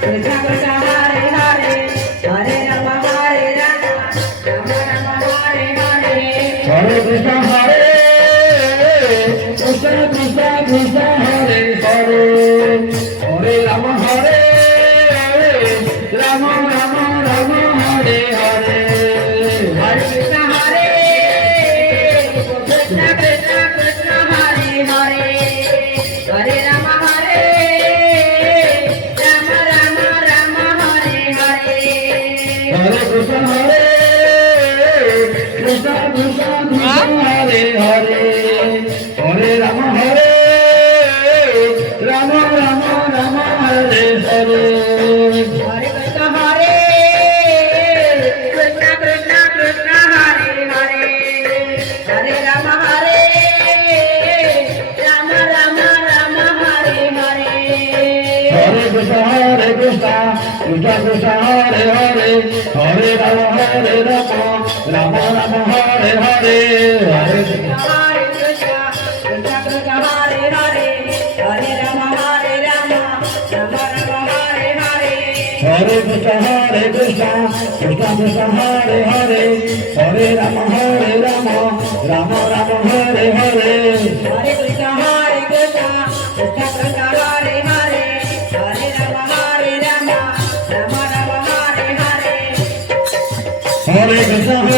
Krishna Krishna Hare Hare Hare Rama Hare Rama Rama Rama Hare Hare Hare Krishna Hare Krishna Krishna Krishna Hare Hare Hare Rama Hare Rama Rama Rama Hare Hare Hare Krishna Hare Krishna Krishna Krishna Hare Hare Hare Rama Hare Rama Rama Rama Hare Hare Hare Krishna Hare Krishna Krishna Krishna Hare Hare Hare Rama Hare Rama Rama Rama Hare Hare Hare Krishna Hare Krishna Krishna Krishna Hare Hare Hare Rama Hare Rama Rama Rama Hare Hare Hare Krishna Krishna Krishna Hare Hare Hare Rama Hare Rama Rama Rama Hare Hare Hare Hare Krishna Krishna Krishna Hare Hare Hare Rama Hare Rama Rama Rama Hare Hare Hare Krishna Krishna Krishna Hare Hare Hare Rama Hare Rama Rama Rama Hare Hare Hare Krishna Krishna Krishna